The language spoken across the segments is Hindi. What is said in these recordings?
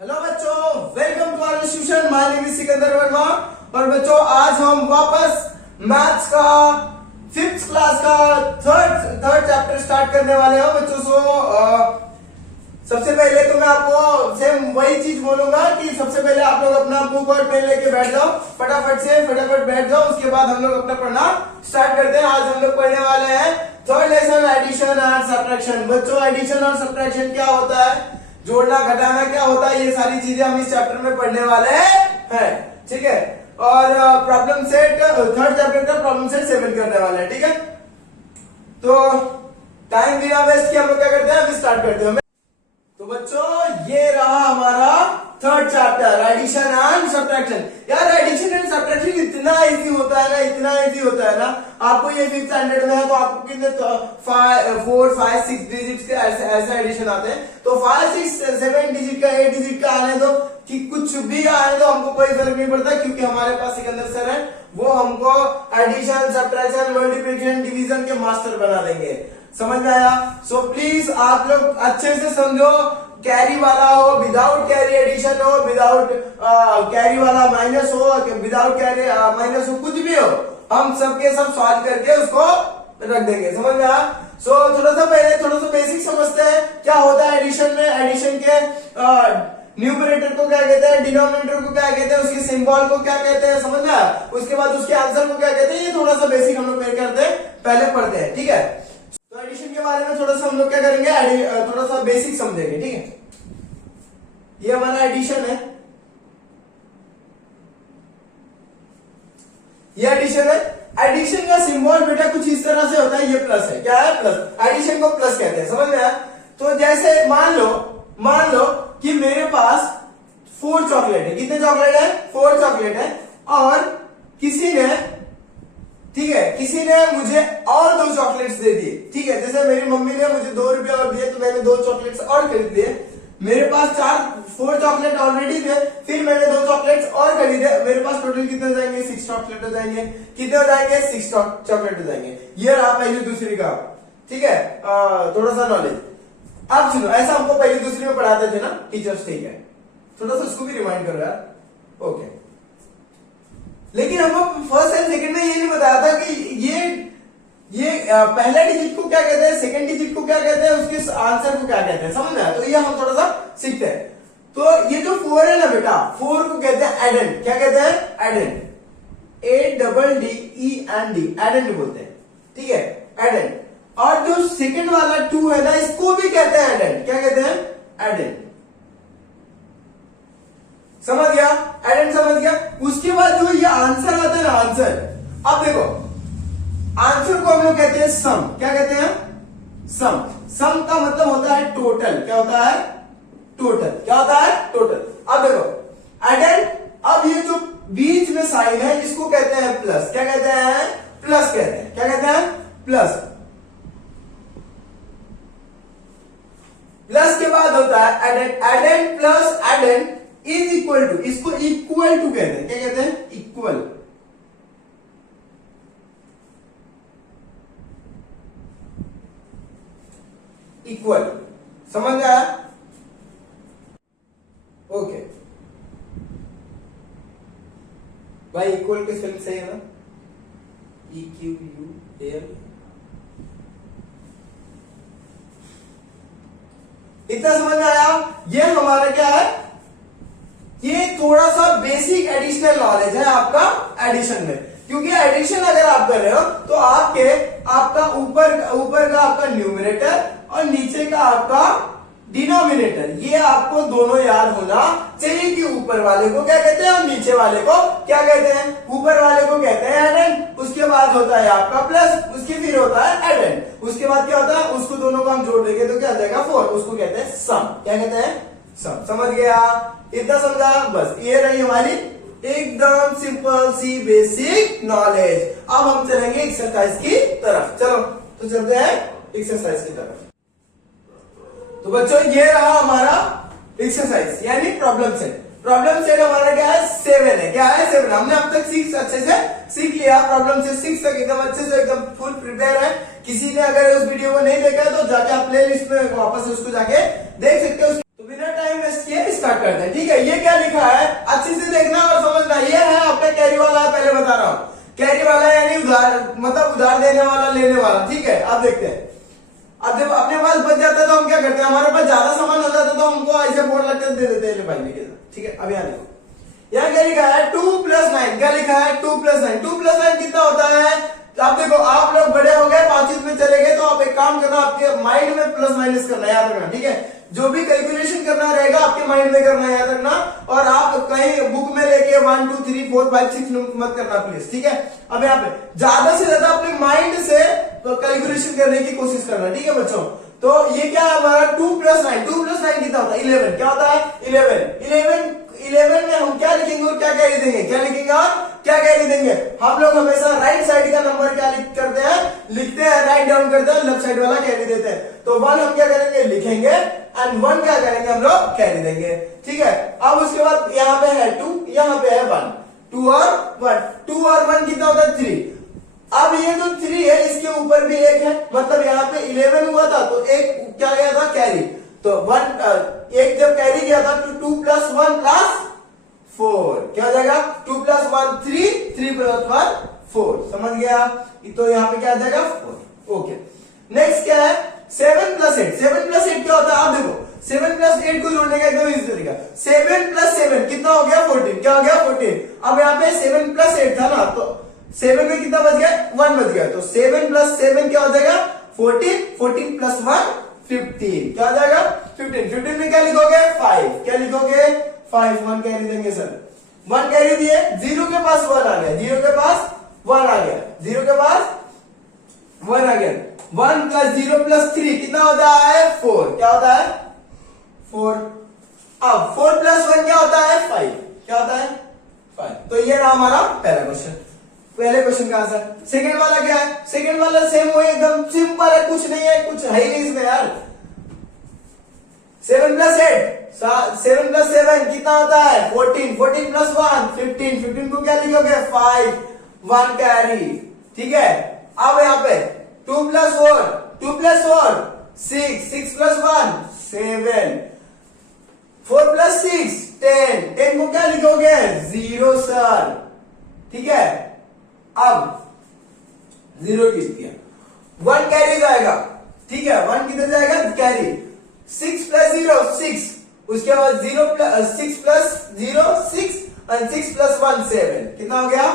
हेलो बच्चों, welcome to our institution. My name is Sikandar Verma. और बच्चों, आज हम वापस मैथ्स का 5th क्लास का थर्ड चैप्टर स्टार्ट करने वाले हैं बच्चों। सबसे पहले तो मैं आपको सेम वही चीज बोलूंगा कि सबसे पहले आप लोग अपना बुक और पेन लेके बैठ जाओ, फटाफट बैठ जाओ। उसके बाद हम लोग अपना पढ़ना स्टार्ट करते हैं। आज हम लोग पढ़ने वाले हैं third lesson, addition and subtraction. बच्चों, एडिशन और सब्ट्रैक्शन क्या होता है, जोड़ना घटाना क्या होता है, ये सारी चीजें हम इस चैप्टर में पढ़ने वाले हैं। ठीक है। और प्रॉब्लम सेट, थर्ड चैप्टर का प्रॉब्लम सेट 7 करने वाले हैं। ठीक है, तो टाइम बिना वेस्ट किए हम लोग क्या करते हैं, अभी स्टार्ट करते हैं। तो बच्चों, ये रहा हमारा third chapter, addition and subtraction. यार, एडिशन एंड सब्ट्रैक्शन इतना इजी होता है ना, इतना इजी होता है ना। आपको ये 5th स्टैंडर्ड में है तो आपको कितने 4, 5, 6 डिजिट के ऐसे एडिशन आते हैं। तो 5, 6, 7 डिजिट का, 8 डिजिट का आने दो, कि कुछ भी आने दो, हमको कोई फर्क नहीं पड़ता, क्योंकि हमारे पास सिकंदर सर है, वो हमको एडिशन, सब्ट्रैक्शन, मल्टीप्लिकेशन, डिवीजन के मास्टर बना देंगे। समझ में आया? सो प्लीज आप लोग अच्छे से समझो। कैरी वाला हो, विदाउट कैरी एडिशन हो, विदाउट कैरी वाला माइनस हो, विदाउट कैरी माइनस हो, कुछ भी हो, हम सबके सब सॉल्व करके उसको रख देंगे। समझ में आया? सो थोड़ा सा बेसिक समझते हैं क्या होता है एडिशन में। एडिशन के न्यूमरेटर को क्या कहते हैं, डिनोमिनेटर को क्या कहते हैं, उसके सिंबल को क्या कहते हैं, समझ में आया? उसके बाद उसके आंसर को क्या कहते हैं, ये थोड़ा सा बेसिक हम लोग करते हैं, पहले पढ़ते हैं। ठीक है, तो एडिशन के बारे में थोड़ा सा हम लोग क्या करेंगे, थोड़ा सा बेसिक समझेंगे। ठीक है, ये हमारा एडिशन है, ये एडिशन है। एडिशन का सिंबल बेटा कुछ इस तरह से होता है, ये प्लस है। क्या है? प्लस। एडिशन को प्लस कहते हैं। समझ में आया? तो जैसे मान लो कि मेरे पास 4 चॉकलेट है। कितने चॉकलेट है? 4 चॉकलेट है। और किसी ने मुझे और 2 चॉकलेट्स दे दिए। ठीक है, जैसे मेरी मम्मी ने मुझे 2 रुपए और दिए, तो मैंने 2 चॉकलेट्स और खरीद दिए। मेरे पास 4 चॉकलेट ऑलरेडी थे, फिर मैंने 2 चॉकलेट्स और खरीदे। मेरे पास टोटल कितने हो जाएंगे? 6 चॉकलेट हो जाएंगे। कितने हो जाएंगे? 6 चॉकलेट हो जाएंगे। ये रहा पहली दूसरी का। ठीक है, थोड़ा सा नॉलेज। अब सुनो, ऐसा हमको पहली दूसरी में पढ़ाते थे ना टीचर्स। ठीक है, थोड़ा सा उसको भी रिमाइंड करो यार। ओके, लेकिन हमको फर्स्ट एंड सेकंड में ये नहीं बताया था कि ये पहला डिजिट को क्या कहते हैं, सेकंड डिजिट को क्या कहते हैं, उसके आंसर को क्या कहते हैं। समझ में आया? तो ये हम थोड़ा सा सीखते हैं। तो ये जो 4 है ना बेटा, 4 को कहते हैं एडेंड। क्या कहते हैं? एडेंड। ADDEND, एडेंड बोलते हैं। ठीक है, एडेंड। और जो सेकंड वाला 2 है ना, इसको भी कहते हैं एडेंड। क्या कहते हैं? एडेंड। समझ गया? एडेंड समझ गया। उसके बाद जो ये आंसर आता है ना, आंसर, अब देखो, आंसर को हम लोग कहते हैं सम। क्या कहते हैं? सम। सम का मतलब होता है टोटल। क्या होता है? टोटल। क्या होता है? टोटल। अब देखो, एडेंड, अब ये जो बीच में साइन है, इसको कहते हैं प्लस। क्या कहते हैं? प्लस कहते हैं। क्या कहते हैं? प्लस। प्लस के बाद होता है addend. Addend plus addend is equal to, इसको इक्वल टू कहते हैं। क्या कहते हैं? इक्वल। इक्वल। समझ में आया? ओके भाई, इक्वल के स्पेलिंग सही है ना? EQUAL। इतना समझ में आया? ये हमारा क्या है, ये थोड़ा सा बेसिक एडिशनल नॉलेज है आपका एडिशन में। क्योंकि एडिशन अगर आप कर रहे हो तो आपका ऊपर का आपका न्यूमरेटर और नीचे का आपका डिनोमिनेटर, ये आपको दोनों याद होना चाहिए कि ऊपर वाले को क्या कहते हैं और नीचे वाले को क्या कहते हैं। ऊपर वाले को कहते हैं एडेंड, उसके बाद होता है आपका प्लस, उसके फिर होता है एडेंड, उसके बाद क्या होता है, उसको दोनों को हम जोड़ देंगे तो क्या आ जाएगा? 4। उसको कहते हैं सम। क्या कहते हैं? सम। समझ गया? इतना समझा? बस, ये रही हमारी एकदम सिंपल सी बेसिक नॉलेज। अब हम चलेंगे एक्सरसाइज की तरफ। चलो, तो चलते हैं एक्सरसाइज की तरफ। तो बच्चों, ये रहा हमारा एक्सरसाइज, यानी प्रॉब्लम सेट। प्रॉब्लम सेट हमारा क्या है? 7 है। क्या है? 7। हमने अब तक 6 अच्छे से सीख लिया। प्रॉब्लम सेट 6 तक एकदम अच्छे से, एकदम फुल प्रिपेयर है। किसी ने अगर उस वीडियो को नहीं देखा है तो जाके आप प्ले लिस्ट में वापस उसको जाके देख सकते हो। तो बिना टाइम वेस्ट किए स्टार्ट करते हैं। ठीक है, ये क्या लिखा है अच्छे से देखना और समझना। ये है आपका कैरी वाला, पहले बता रहा हूं, कैरी वाला यानी उधार, मतलब उधार देने वाला, लेने वाला। ठीक है, अब देखते हैं। अब जब अपने पास बच जाता है तो हम क्या करते हैं, हमारे पास ज्यादा सामान हो जाता है तो हमको ऐसे बोर्ड लगकर दे देते हैं भाई के साथ। ठीक है, अब यहाँ देखो, यहाँ क्या लिखा है 2 + 9, क्या लिखा है 2 + 9। 2 + 9 कितना होता है, तो आप देखो, आप लोग बड़े हो गए, 5वीं में चले गए, तो आप एक काम करना, आपके माइंड में प्लस माइनस करना याद रखना। ठीक है, जो भी कैलकुलेशन करना रहेगा आपके माइंड में करना याद रखना, और आप कहीं बुक में लेके 1 2 3 4 5 6 मत करना प्लीज। ठीक है, अब यहाँ पे ज्यादा से ज्यादा अपने माइंड से कैलकुलेशन करने की कोशिश करना। ठीक है बच्चों, तो ये क्या है हमारा 2 + 9। 2 + 9 कितना होता है 11। क्या होता है 11 में हम क्या लिखेंगे और क्या कैरी देंगे, क्या लिखेंगे और क्या कैरी देंगे। हम लोग हमेशा राइट साइड का नंबर क्या करते हैं, लिखते हैं, राइट डाउन करते हैं, लेफ्ट साइड वाला कैरी देते हैं। तो 1 हम क्या करेंगे, लिखेंगे, एंड 1 क्या करेंगे, हम लोग कैरी देंगे। ठीक है, अब उसके बाद यहाँ पे है 2, यहाँ पे है 1, 2 और 1, 2 और 1 कितना होता है 3। अब ये जो 3 है इसके ऊपर भी 1 है, मतलब यहाँ पे 11 हुआ था तो एक क्या गया था कैरी, तो 1 जब कैरी गया था तो 2 + 1 + 4 क्या हो जाएगा, 2 + 1 3, 3 + 1 4। समझ गया, तो यहाँ पे क्या आ जाएगा 4। ओके, नेक्स्ट क्या है 7 + 8। 7 + 8 क्या होता है, आप देखो 7 + 8 को जोड़ने का एकदम इजी तरीका, 7 + 7 कितना हो गया 14, क्या हो गया 14। अब यहाँ पे 7 + 8 था ना, तो 7 में कितना बच गया 1 बच गया, तो 7 + 7 क्या हो जाएगा 14, 14 + 1 15, क्या हो जाएगा 15। 15 में क्या लिखोगे 5, क्या लिखोगे 5, 1 कैरी देंगे सर, 1 कैरी दिए, 0 के पास 1 आ गया, 0 के पास 1 आ गया, 0 के पास 1 आ गया। 1 + 0 + 3 कितना होता है 4, क्या होता है 4। अब 4 + 1 क्या होता है 5, क्या होता है 5। तो ये रहा हमारा पहला क्वेश्चन, पहले क्वेश्चन का आंसर। सेकंड वाला क्या है, सेकंड वाला सेम वही, एकदम सिंपल है, कुछ नहीं है, कुछ है ही नहीं इसमें यार। 7 + 8, 7 + 7 कितना होता है 14, 14 + 1 15, 15 को क्या लिखोगे 5, 1 कैरी। ठीक है, अब यहाँ पे 2 + 4, 2 + 4 6, 6 + 1 7, 4 + 6 10, 10 को क्या लिखोगे 0 सर। ठीक है, अब 0 लिख दिया, 1 कैरी जाएगा। ठीक है, 1 किधर जाएगा कैरी, 6 + 0 6, उसके बाद 6 + 0 6, और 6 + 1 7, कितना हो गया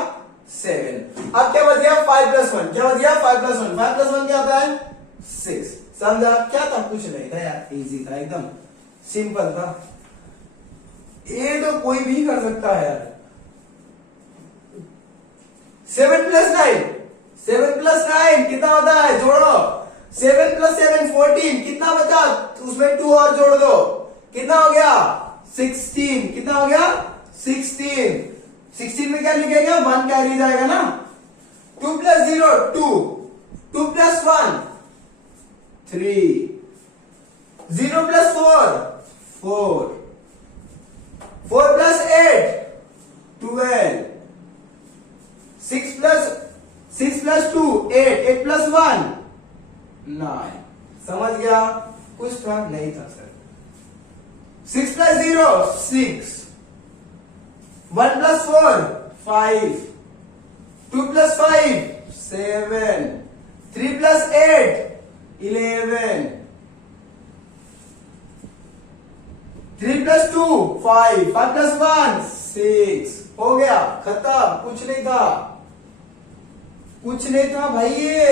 7। अब क्या बच गया 5 + 1, क्या बच गया 5 + 1, 5 + 1 क्या होता है 6। समझा, क्या था, कुछ नहीं था यार, इजी था, एकदम सिंपल था, ये तो कोई भी कर सकता है यार। 7 + 9, 7 + 9 कितना होता है, जोड़ो, 7 + 7 14, कितना बचा, उसमें 2 और जोड़ दो, कितना हो गया 16, कितना हो गया 16। 16 में क्या लिखेंगे 1 कैरी जाएगा ना। 2 + 0 2, 2 + 1 3, 0 + 4 4, 4 + 8 12, 6 + 2 8, 8 + 1 9। समझ गया, कुछ था नहीं था सर। 6 + 0 6, 1 + 4 5, 2 + 5 7, 3 + 8 11, 3 + 2 5, 5 + 1 6। हो गया, खत्म, कुछ नहीं था, कुछ नहीं था भाई ये।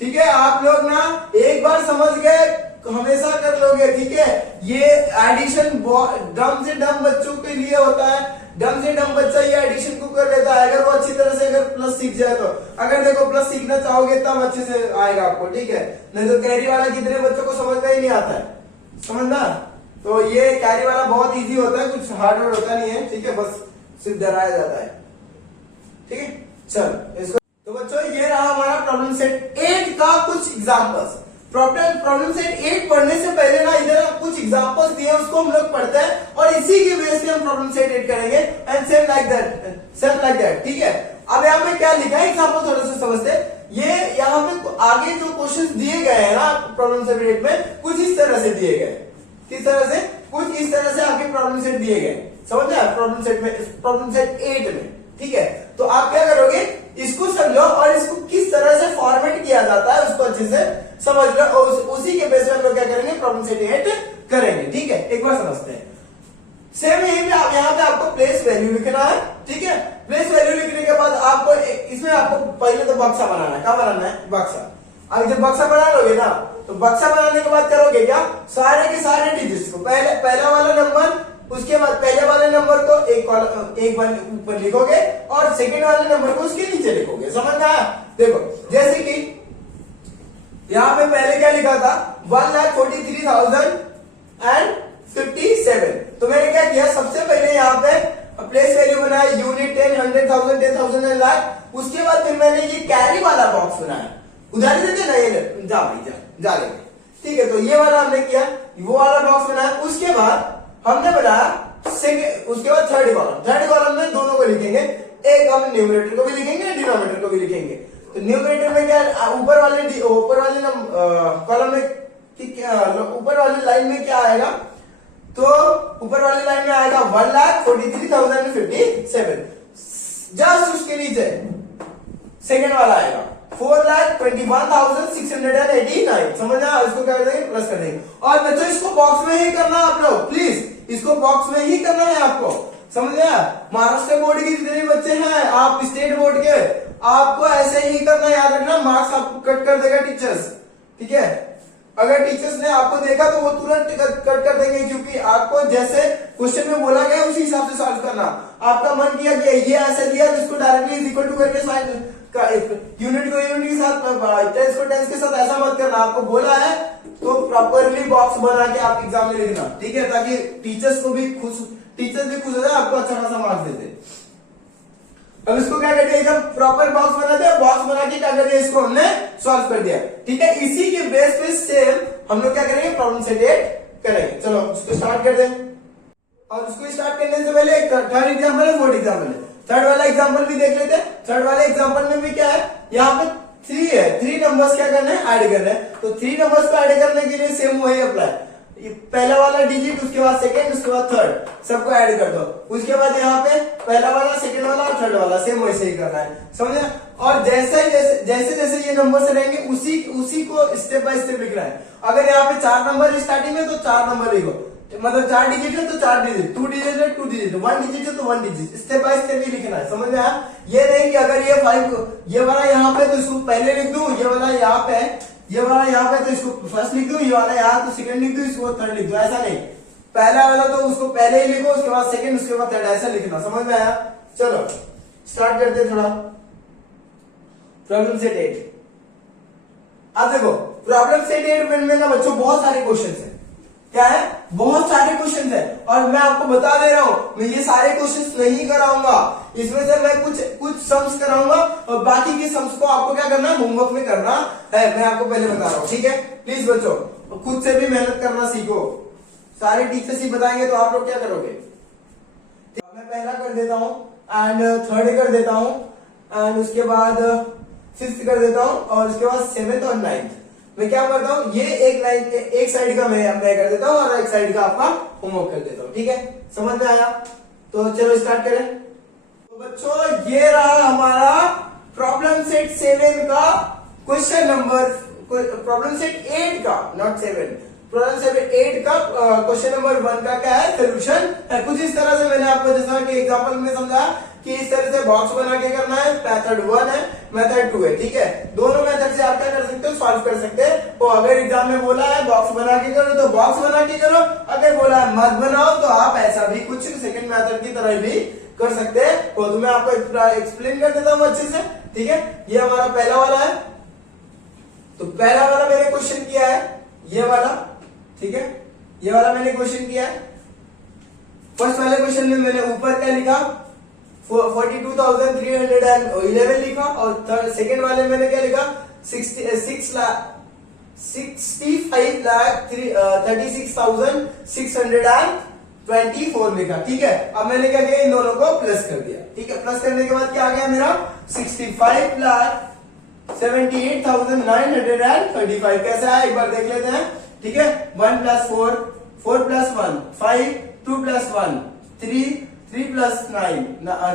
ठीक है, आप लोग ना एक बार समझ गए हमेशा कर लोगे। ठीक है, ये एडिशन डम से डम बच्चों के लिए होता है, डम से डम बच्चा ये एडिशन को कर लेता है, अगर वो अच्छी तरह से अगर प्लस सीख जाए तो। अगर देखो प्लस सीखना चाहोगे तब अच्छे से आएगा आपको। ठीक है, नहीं तो कैरी वाला कितने बच्चों को समझ में ही नहीं आता है, समझना। तो ये कैरी वाला बहुत इजी होता है, कुछ हार्ड वर्ड होता नहीं है। ठीक है, बस सिर्फ डराया जाता है। ठीक है, चल इसको, तो बच्चों ये रहा हमारा प्रॉब्लम सेट 8 का कुछ एग्जांपल्स। प्रॉब्लम सेट 8 पढ़ने से पहले ना इधर कुछ एग्जांपल्स दिए उसको हम लोग पढ़ते हैं और इसी की बेस पे हम प्रॉब्लम सेट 8 करेंगे, एंड सेम लाइक दैट। ठीक है, अब यहाँ पे क्या लिखा है एग्जांपल थोड़ा सा समझते हैं। ये यहाँ पे आगे जो क्वेश्चंस दिए गए हैं ना प्रॉब्लम सेट 8 में, कुछ इस तरह से दिए गए। किस तरह से, कुछ इस तरह से आपके प्रॉब्लम सेट दिए गए, समझ में, प्रॉब्लम सेट में, प्रॉब्लम सेट 8 में, ठीक है। तो आप क्या करोगे, इसको समझो और इसको किस तरह से फॉर्मेट किया जाता है उसको अच्छे से समझ लो, और उसी के बेस पर हम लोग क्या करेंगे, प्रॉब्लम सेट 8 करेंगे, ठीक है। एक बार समझते हैं। सेम यही पे आप यहाँ पे आपको प्लेस वैल्यू लिखना है, ठीक है। प्लेस वैल्यू लिखने के बाद आपको इसमें आपको पहले तो बक्सा बनाना है। क्या बनाना है, बक्सा। अब जब बक्सा बना लोगे ना, तो बक्सा बनाने के बाद करोगे क्या, सारे के सारे डिजिट्स को पहला वाला नंबर, उसके बाद पहले वाले नंबर को एक ऊपर लिखोगे और सेकंड वाले नंबर को उसके नीचे लिखोगे, समझ में आया। देखो जैसे कि यहां पे पहले क्या लिखा था, 1,43,057, तो मैंने क्या किया, सबसे पहले यहाँ पे प्लेस वैल्यू बनाया, यूनिट 10, 100,000, 10,000 एंड लाख। उसके बाद फिर मैंने ये कैरी वाला बॉक्स बनाया, उधारी देते ना, ये जा भाई जा लेंगे, ठीक है। तो ये वाला हमने किया, वो वाला बॉक्स बनाया। उसके बाद हमने बनाया उसके बाद थर्ड कॉलम में दोनों को लिखेंगे, एक हम न्यूमरेटर को भी लिखेंगे, डिनोमिनेटर को भी लिखेंगे। तो न्यूमरेटर में क्या, ऊपर वाले कॉलम में ऊपर वाली लाइन में क्या आएगा, तो ऊपर वाली लाइन में आएगा 1,43,057। जस्ट उसके नीचे सेकंड वाला आएगा 4,21,689, समझ आया। इसको क्या कर देंगे, प्लस कर देंगे। और बच्चों इसको बॉक्स में ही करना है आप लोग, प्लीज इसको बॉक्स में ही करना है आपको, समझ आया। महाराष्ट्र बोर्ड के जितने भी बच्चे हैं, आप स्टेट बोर्ड के, आपको ऐसे ही करना, याद रखना। मार्क्स आपको कट कर देगा टीचर्स, ठीक है। अगर टीचर्स ने आपको देखा तो वो तुरंत कट कर देंगे, क्योंकि आपको जैसे क्वेश्चन में बोला गया उसी हिसाब से सॉल्व करना। आपका मन किया कि ये ऐसे दिया तो इसको डायरेक्टली इज इक्वल टू करके यूनिट को यूनिट के साथ, टेंस को टेंस के साथ ऐसा मत करना। आपको बोला है तो प्रॉपरली बॉक्स बना के आप एग्जाम में लिखना, ठीक है, ताकि टीचर्स भी खुश हो जाए, आपको अच्छा खासा मार्क्स देते। अब इसको क्या करते हैं, एकदम प्रॉपर बॉक्स बनाते हैं, बॉक्स बना के क्या करते हैं, इसको हमने सॉल्व कर दिया, ठीक है। इसी के बेस पे सेम हम लोग क्या करेंगे, प्रॉब्लम सेट 8 करेंगे। चलो इसको स्टार्ट कर दें। और इसको स्टार्ट करने से पहले एक थर्ड एग्जाम्पल है, फोर्थ एग्जाम्पल है। थर्ड वाला एग्जाम्पल भी देख लेते हैं। थर्ड वाले एग्जाम्पल में भी क्या है, यहाँ पे 3 है, 3 नंबर्स क्या करना है, ऐड करना है। तो 3 नंबर्स को ऐड करने के लिए सेम वही अप्लाई, पहला वाला डिजिट, उसके बाद सेकंड, उसके बाद थर्ड, सबको ऐड कर दो। उसके बाद यहाँ पे पहला वाला, सेकंड वाला और थर्ड वाला सेम वैसे ही करना है, समझे। और जैसे जैसे ये नंबर रहेंगे उसी को स्टेप बाय स्टेप लिखना है। अगर यहाँ पे 4 नंबर स्टार्टिंग में, तो 4 नंबर लिखो, मतलब 4 डिजिट है तो 4 डिजिट, 2 डिजिट है 2 डिजिट, 1 डिजिट है तो 1 डिजिट, स्टेप बाय स्टेप ही लिखना है, समझ में आया। ये नहीं कि अगर ये 5 ये वाला यहाँ पे तो इसको पहले लिख दूं, ये वाला यहाँ पे, ये वाला यहाँ पे तो इसको फर्स्ट लिख दूं, ये वाला यहाँ तो सेकंड लिख दूं, इसको थर्ड लिख दूं, ऐसा नहीं। पहला वाला तो उसको पहले ही लिखो, उसके बाद सेकंड, उसके बाद थर्ड, ऐसा लिखना, समझ में आया। चलो स्टार्ट करते हैं थोड़ा। Problem set 8। अब देखो प्रॉब्लम सेट 8 में ना बच्चों बहुत सारे क्वेश्चन है। क्या है, बहुत सारे क्वेश्चन है, और मैं आपको बता दे रहा हूं, मैं ये सारे क्वेश्चंस नहीं कराऊंगा, इसमें से मैं कुछ सम्स कराऊंगा, और बाकी के सम्स को आपको क्या करना है, होमवर्क में करना है। मैं आपको पहले बता रहा हूं, ठीक है। प्लीज बच्चों खुद से भी मेहनत करना सीखो, सारे टीचर्स ही बताएंगे तो आप लोग क्या करोगे। मैं पहला कर देता हूं एंड थर्ड कर देता हूं एंड उसके बाद 6th कर देता हूं, और उसके बाद 7th और 9th। मैं क्या करता हूँ, ये एक साइड का मैं कर देता हूँ और एक साइड का आपका होमवर्क कर देता हूँ, ठीक है। समझ में आया, तो चलो स्टार्ट करें। तो बच्चों ये रहा हमारा प्रॉब्लम सेट 7 का क्वेश्चन नंबर, प्रॉब्लम सेट 8 का, नॉट 7, प्रॉब्लम सेट 8 का क्वेश्चन नंबर 1 का क्या है, सोल्यूशन। कुछ इस तरह से मैंने आपको जैसा कि एग्जांपल में समझा कि इस तरह से बॉक्स बना के करना है। मेथड 1 है, मेथड 2 है, ठीक है। दोनों मेथड से आप क्या कर सकते हो, सॉल्व कर सकते हैं। तो अगर एग्जाम में बोला है बॉक्स बना के करो तो बॉक्स बना के करो, अगर बोला है मत बनाओ तो आप ऐसा भी कुछ सेकंड मेथड की तरह भी कर सकते हैं। तो मैं आपको एक्सप्लेन कर देता हूँ अच्छे से, ठीक है। ये हमारा पहला वाला है, तो पहला वाला मैंने क्वेश्चन किया है, ये वाला, ठीक है। ये वाला मैंने क्वेश्चन किया है। फर्स्ट वाले क्वेश्चन में मैंने ऊपर क्या लिखा, 42,311 लिखा, और सेकंड वाले में मैंने क्या लिखा, 65,36,624 लिखा, ठीक है। अब मैंने क्या किया, इन दोनों को प्लस कर दिया, ठीक है। प्लस करने के बाद क्या आ गया मेरा, 65,78,935। कैसा है एक बार देख लेते हैं, ठीक है। 1 + 4 4 plus 1 5, 2 plus 1 3, 3 plus 9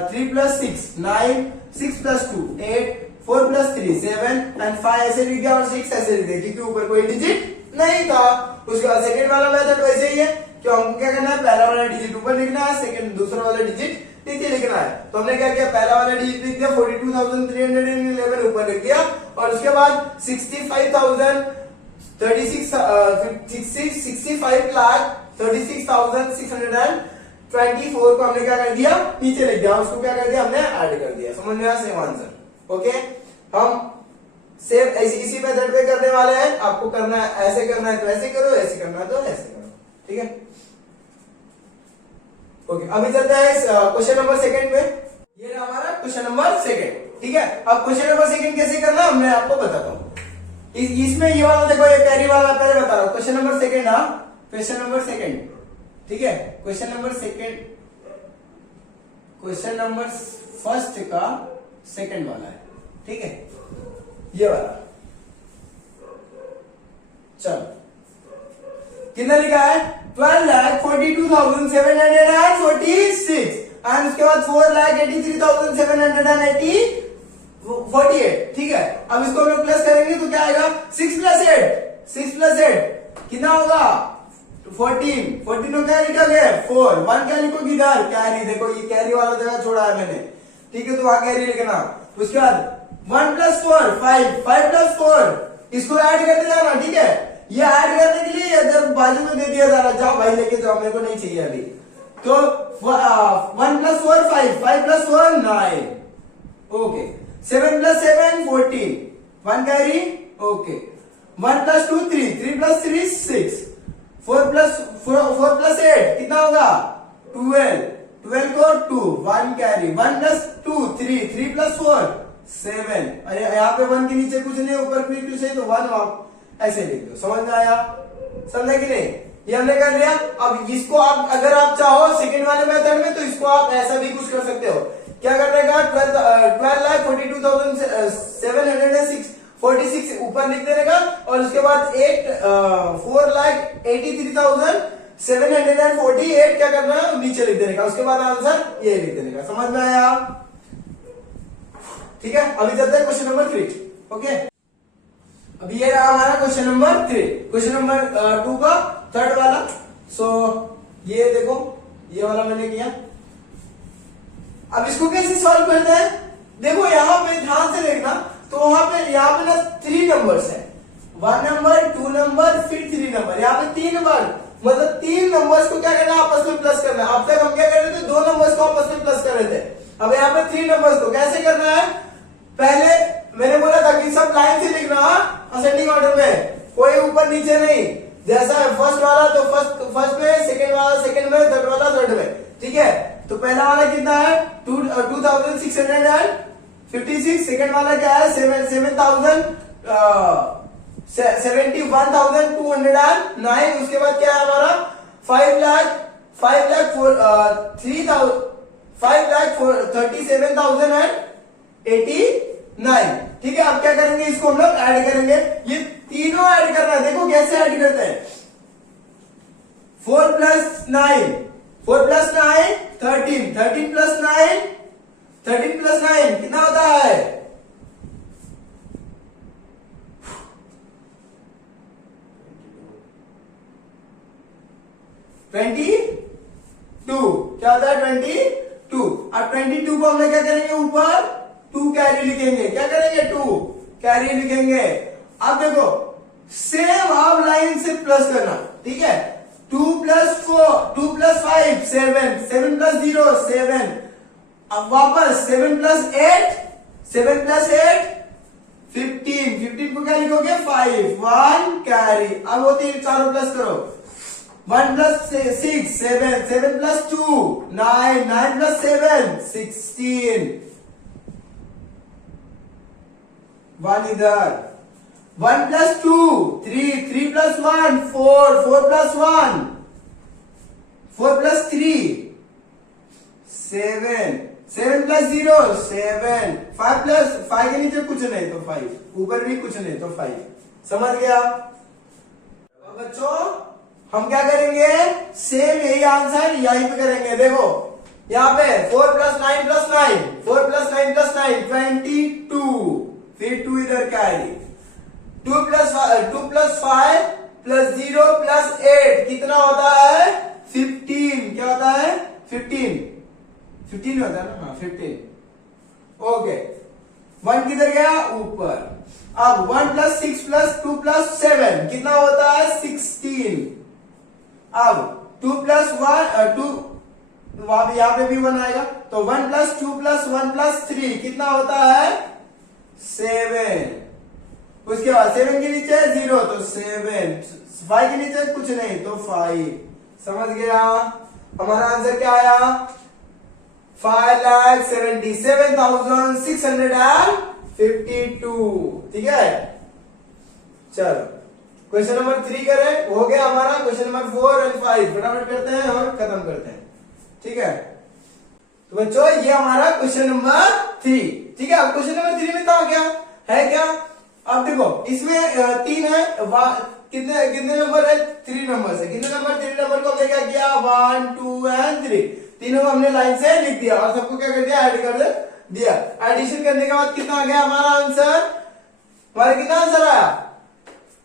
3 plus 6 9, 6 plus 2 8, 4 plus 3 7 and 5 ऐसे लिख दिया और 6 ऐसे लिख दिया क्योंकि ऊपर कोई डिजिट नहीं था। उसके बाद सेकंड वाला मेथड वैसे ही है कि हमको क्या करना है, पहला वाला डिजिट ऊपर लिखना है, सेकंड दूसरा वाला डिजिट नीचे लिखना है। तो हमने क्या किया, पहला वाला डिजिट लिख दिया 42,311 ऊपर लिख दिया और उसके बाद 65,000 65 लाख 36,624 को हमने क्या कर दिया, नीचे लिख दिया, उसको क्या कर दिया, हमने ऐड कर दिया। समझ में आया, सेम आंसर। ओके, हम सेम इसी मेथड पे करने वाले हैं। आपको करना है, ऐसे करना है तो ऐसे करो, ऐसे करना है तो ऐसे करो, ठीक है। ओके, अभी चलते हैं क्वेश्चन नंबर सेकंड पे। ये रहा हमारा क्वेश्चन नंबर सेकंड, ठीक है। अब क्वेश्चन नंबर सेकंड कैसे करना है मैं आपको बताता हूँ। इसमें ये वाला देखो, ये कैरी वाला पहले बता रहा हूँ। क्वेश्चन नंबर सेकंड, हाँ क्वेश्चन नंबर सेकंड, ठीक है। Question number second, question number first का सेकंड वाला है, ठीक है, ये वाला। चलो कितना लिखा है, 12,42,746 एंड उसके बाद 4,83,748, ठीक है। अब इसको हम लोग प्लस करेंगे तो क्या आएगा, 6 प्लस 8 कितना होगा, 14 को क्या लिखोगे 4, 1 क्या लिखोगे इधर, कैरी, देखो ये कैरी वाला जगह छोड़ा है मैंने, ठीक है, तो वहां कैरी लिखना। उसके बाद 1 प्लस 4 5 प्लस 4, इसको ऐड करते जाना, ठीक है। ये ऐड करने के लिए इधर बाजू में दे दिया जा रहा, जाओ भाई लेके जाओ, मेरे को नहीं चाहिए अभी। तो 1 plus 4 5 plus 4 9, okay. 7 plus 7 14, 1 carry, okay. 1 plus 2 3 plus 3 6, 4 plus 8 कितना होगा 12 को 2, 1 कैरी, 1 प्लस 2 3 प्लस 4 7। अरे यहाँ पे 1 के नीचे कुछ नहीं, ऊपर भी कुछ नहीं, तो 1 ऐसे लिख दो। समझ में आया, समझे कि नहीं, ये हमने कर लिया। अब इसको आप अगर आप चाहो सेकंड वाले मेथड में, तो इसको आप ऐसा भी कुछ कर सकते हो। क्या करने का, 12,42,746 ऊपर लिख देने का और उसके बाद 4,83,748 क्या करना है, नीचे लिख देने का। उसके बाद आंसर ये लिख देने का। समझ में आया, ठीक है। अभी चलते हैं क्वेश्चन नंबर 3, ओके। अभी ये रहा हमारा क्वेश्चन नंबर 3। क्वेश्चन नंबर 2 का थर्ड वाला। सो ये देखो, ये वाला मैंने किया। अब इसको कैसे सॉल्व करते हैं, देखो यहाँ पे ध्यान से देखना, तो वहां पे यहाँ पे ना 3 नंबर्स है, 1 नंबर 2 नंबर फिर 3 नंबर, यहाँ पे 3 बार, मतलब 3 नंबर्स को क्या करना, आपस में प्लस करना। अब तक हम क्या कर रहे थे, 2 नंबर्स को आपस में प्लस कर रहे थे। अब यहाँ पे 3 नंबर्स को कैसे करना है, पहले मैंने बोला था कि सब लाइन से लिखना, असेंडिंग ऑर्डर में, कोई ऊपर नीचे नहीं। जैसा फर्स्ट वाला तो फर्स्ट में, सेकंड वाला सेकंड में, थर्ड वाला थर्ड में, ठीक है। तो पहला वाला कितना है 2,656, सेकंड वाला क्या है 71,209। उसके बाद क्या है हमारा 5,37,089, ठीक है। अब क्या करेंगे, इसको हम लोग ऐड करेंगे, ये तीनों ऐड करना है। देखो कैसे ऐड करते हैं, 4 प्लस 9 13 प्लस 9 कितना होता है 22, क्या होता है 22। अब 22 को हमने क्या करेंगे, ऊपर 2 कैरी लिखेंगे, क्या करेंगे 2 कैरी लिखेंगे। अब देखो सेम आप लाइन से प्लस करना, ठीक है। 2 प्लस 5 7 प्लस 0 7, अब वापस 7 प्लस 8 15 को क्या लिखोगे 5 1 कैरी। अब होती है चारों प्लस करो, 1 प्लस 6 7 प्लस 2 9 प्लस 7 16, 1 इधर, 1 plus 2 3 plus 1 4 plus 1 4 plus 3 7 plus 0 7 5 plus 5 के नीचे कुछ नहीं तो 5, ऊपर भी कुछ नहीं तो 5। समझ गया बच्चों, हम क्या करेंगे, सेम यही आंसर यहीं पे करेंगे। देखो यहाँ पे 4 + 9 + 9, 4 + 9 + 9 22, फिर 2 इधर कैरी, 2 + 5 + 0 + 8 कितना होता है 15। क्या होता है 15 होता है ना, हाँ 15। ओके 1 किधर गया ऊपर। अब 1 + 6 + 2 + 7 कितना होता है 16। अब 2 + 1 2 यहाँ पे भी 1 आएगा, तो 1 + 2 + 1 + 3 कितना होता है 7। उसके बाद 7 के नीचे 0 तो 7, 5 के नीचे कुछ नहीं तो 5। समझ गया। हमारा आंसर क्या आया 5,77,652। ठीक है, चलो क्वेश्चन नंबर 3 करें, हो गया हमारा क्वेश्चन नंबर 4 और 5। फटाफट करते हैं और खत्म करते हैं। ठीक है, तो बच्चों ये हमारा क्वेश्चन नंबर 3। ठीक है, अब क्वेश्चन नंबर 3 में था क्या है, क्या अब देखो इसमें 3 है, कितने कितने नंबर है 3 नंबर है। कितने नंबर 3 नंबर को हमने क्या किया 1 2 और 3 तीनों को हमने लाइन से लिख दिया और सबको क्या कर दिया ऐड कर दिया। एडिशन करने के बाद कितना आ गया हमारा आंसर, हमारा कितना आंसर आया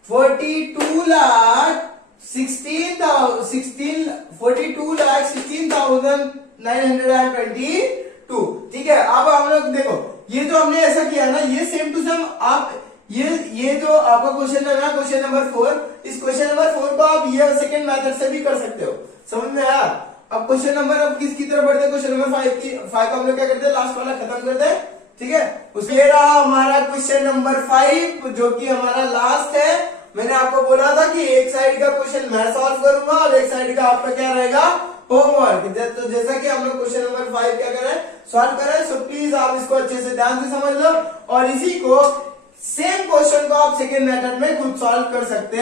42,16,922। ठीक है, अब हम लोग देखो ये जो हमने ऐसा किया ना, ये सेम टू सेम आप ये जो आपका क्वेश्चन है ना क्वेश्चन नंबर 4, इस क्वेश्चन नंबर 4 को आप ये सेकंड मेथड से भी कर सकते हो। समझ में आया। अब क्वेश्चन नंबर अब किसकी तरफ बढ़ते हैं, क्वेश्चन नंबर 5 को हम लोग क्या करते हैं लास्ट वाला खत्म करते हैं। ठीक है, उसमें रहा हमारा क्वेश्चन नंबर 5 जो कि हमारा लास्ट है। मैंने आपको बोला था कि एक साइड का क्वेश्चन मैं सॉल्व करूंगा और एक साइड का आपका क्या रहेगा होमवर्क। तो जैसा कि हम लोग क्वेश्चन नंबर 5 क्या करें सॉल्व करें, सो प्लीज आप इसको अच्छे से ध्यान से समझ लो और इसी को सेम क्वेश्चन को आप सेकेंड मेथड में खुद सॉल्व कर सकते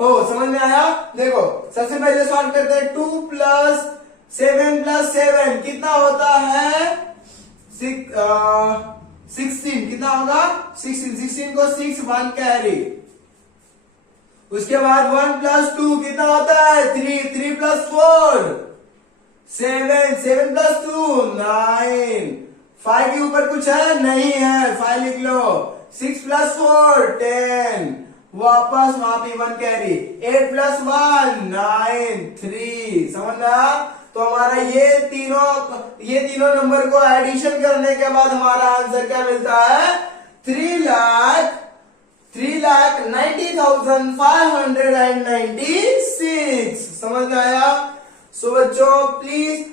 हो। समझ में आया। देखो सबसे पहले सॉल्व करते हैं 2 + 7 + 7 कितना होता है 16 कितना होगा 16 को 6 1 कैरी। उसके बाद 1 + 2 कितना होता है 3 3 + 4 7 7 + 2 9 5 के ऊपर कुछ है नहीं है 5 लिख लो। 6 + 4 10 वापस वहां पे 1 कैरी। 8 + 1 9 3। समझना। तो हमारा ये तीनों नंबर को एडिशन करने के बाद हमारा आंसर क्या मिलता है 3,90,596। समझ में आया। सो बच्चों प्लीज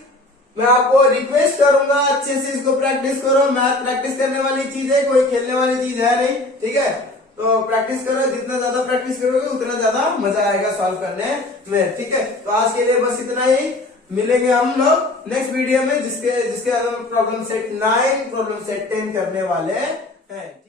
मैं आपको रिक्वेस्ट करूंगा अच्छे से इसको प्रैक्टिस करो। मैथ प्रैक्टिस करने वाली चीज है, कोई खेलने वाली चीज है नहीं। ठीक है, तो प्रैक्टिस करो, जितना ज्यादा प्रैक्टिस करोगे उतना ज्यादा मजा आएगा सॉल्व करने में। ठीक है, तो आज के लिए बस इतना ही। मिलेंगे हम लोग नेक्स्ट वीडियो में जिसके प्रॉब्लम सेट 9 प्रॉब्लम सेट 10 करने वाले हैं।